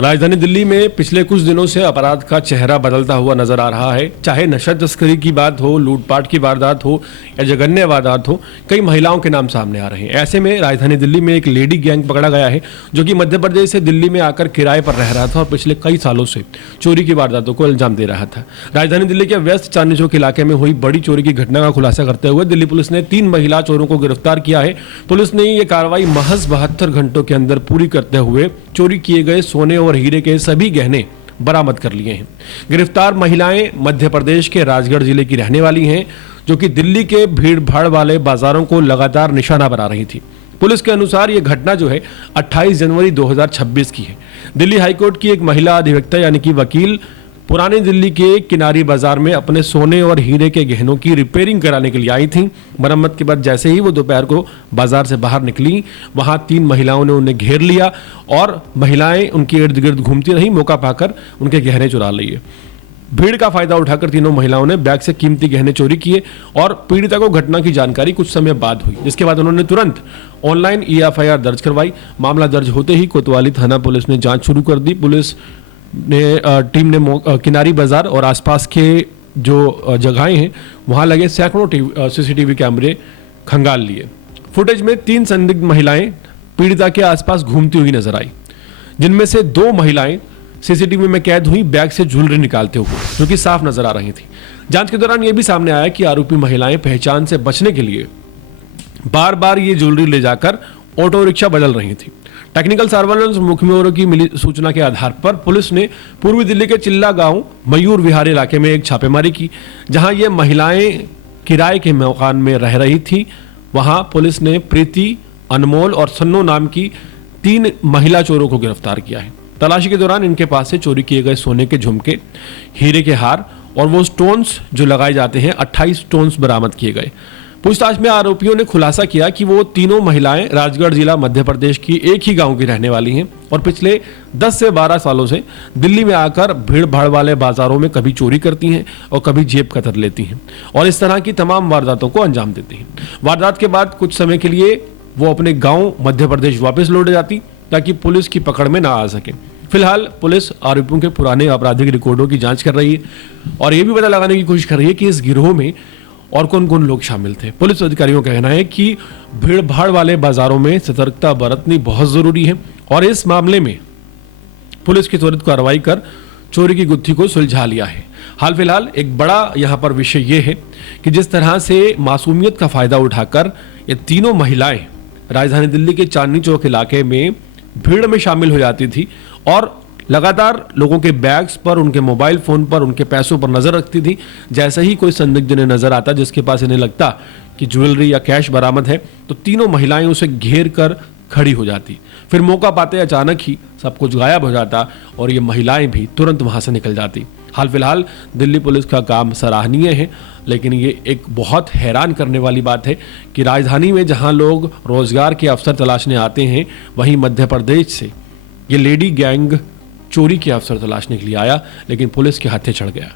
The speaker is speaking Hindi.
राजधानी दिल्ली में पिछले कुछ दिनों से अपराध का चेहरा बदलता हुआ नजर आ रहा है। चाहे नशा तस्करी की बात हो, लूटपाट की वारदात हो या जघन्य वारदात हो, कई महिलाओं के नाम सामने आ रहे हैं। ऐसे में राजधानी दिल्ली में एक लेडी गैंग पकड़ा गया है जो कि मध्य प्रदेश से दिल्ली में आकर किराए पर रह रहा था और पिछले कई सालों से चोरी की वारदातों को अंजाम दे रहा था। राजधानी दिल्ली के व्यस्त चांदनी चौक इलाके में हुई बड़ी चोरी की घटना का खुलासा करते हुए दिल्ली पुलिस ने 3 महिला चोरों को गिरफ्तार किया है। पुलिस ने ये कार्रवाई महज 72 घंटों के अंदर पूरी करते हुए चोरी किए गए सोने और हीरे के सभी गहने बरामद कर लिए हैं। गिरफ्तार महिलाएं मध्य प्रदेश के राजगढ़ जिले की रहने वाली हैं, जो कि दिल्ली के भीड़ भाड़ वाले बाजारों को लगातार निशाना बना रही थी। पुलिस के अनुसार यह घटना जो है 28 जनवरी 2026 की है। दिल्ली हाईकोर्ट की एक महिला अधिवक्ता यानी कि वकील पुरानी दिल्ली के किनारी बाजार में अपने सोने और हीरे के गहनों की रिपेयरिंग कराने के लिए आई थी। मरम्मत के बाद जैसे ही वो दोपहर को बाजार से बाहर निकली, वहां 3 महिलाओं ने उन्हें घेर लिया और महिलाएं उनके इर्द गिर्द घूमती रही। मौका पाकर उनके गहने चुरा लिए। भीड़ का फायदा उठाकर तीनों महिलाओं ने बैग से कीमती गहने चोरी किए और पीड़िता को घटना की जानकारी कुछ समय बाद हुई, जिसके बाद उन्होंने तुरंत ऑनलाइन EFIR दर्ज करवाई। मामला दर्ज होते ही कोतवाली थाना पुलिस ने जांच शुरू कर दी। पुलिस टीम ने किनारी बाजार और आसपास के जो जगहें हैं वहां लगे सैकड़ों CCTV कैमरे खंगाल लिए। फुटेज में 3 संदिग्ध महिलाएं पीड़िता के आसपास घूमती हुई नजर आई, जिनमें से 2 महिलाएं CCTV में कैद हुई बैग से ज्वेलरी निकालते हुए, जो कि साफ नजर आ रही थी। जांच के दौरान यह भी सामने आया कि आरोपी महिलाएं पहचान से बचने के लिए बार बार ये ज्वेलरी ले जाकर ऑटो रिक्शा बदल रही थी। टेक्निकल सर्वेलेंस मुखबिरों की मिली सूचना के आधार पर पुलिस ने पूर्वी दिल्ली के चिल्ला गांव मयूर विहार इलाके में एक छापेमारी की, जहां ये महिलाएं किराए के मकान में रह रही थी। वहां पुलिस ने प्रीति, अनमोल और सन्नो नाम की 3 महिला चोरों को गिरफ्तार किया है। तलाशी के दौरान इनके पास से चोरी किए गए सोने के झुमके, हीरे के हार और वो स्टोन्स जो लगाए जाते हैं 28 स्टोन्स बरामद किए गए। पूछताछ में आरोपियों ने खुलासा किया कि वो तीनों महिलाएं राजगढ़ जिला मध्य प्रदेश की एक ही गांव की रहने वाली हैं और पिछले 10 से 12 सालों से दिल्ली में आकर भीड़ भाड़ वाले बाजारों में कभी चोरी करती हैं और कभी जेब कतर लेती हैं और इस तरह की तमाम वारदातों को अंजाम देती हैं। वारदात के बाद कुछ समय के लिए वो अपने गाँव मध्य प्रदेश वापस लौट जाती ताकि पुलिस की पकड़ में ना आ सके। फिलहाल पुलिस आरोपियों के पुराने आपराधिक रिकॉर्डों की जांच कर रही है और ये भी पता लगाने की कोशिश कर रही है कि इस गिरोह में और कौन कौन लोग शामिल थे। पुलिस अधिकारियों का कहना है कि भीड़ भाड़ वाले बाजारों में सतर्कता बरतनी बहुत जरूरी है और इस मामले में पुलिस की त्वरित कार्रवाई कर चोरी की गुत्थी को सुलझा लिया है। हाल फिलहाल एक बड़ा यहाँ पर विषय ये है कि जिस तरह से मासूमियत का फायदा उठाकर ये तीनों महिलाएं राजधानी दिल्ली के चांदनी चौक इलाके में भीड़ में शामिल हो जाती थी और लगातार लोगों के बैग्स पर, उनके मोबाइल फोन पर, उनके पैसों पर नजर रखती थी। जैसे ही कोई संदिग्ध इन्हें नजर आता जिसके पास इन्हें लगता कि ज्वेलरी या कैश बरामद है, तो तीनों महिलाएं उसे घेर कर खड़ी हो जाती। फिर मौका पाते अचानक ही सब कुछ गायब हो जाता और ये महिलाएं भी तुरंत वहां से निकल जाती। हाल फिलहाल दिल्ली पुलिस का काम सराहनीय है, लेकिन ये एक बहुत हैरान करने वाली बात है कि राजधानी में जहां लोग रोजगार के अवसर तलाशने आते हैं, वहीं मध्य प्रदेश से ये लेडी गैंग चोरी के अवसर तलाशने के लिए आया, लेकिन पुलिस के हाथे चढ़ गया।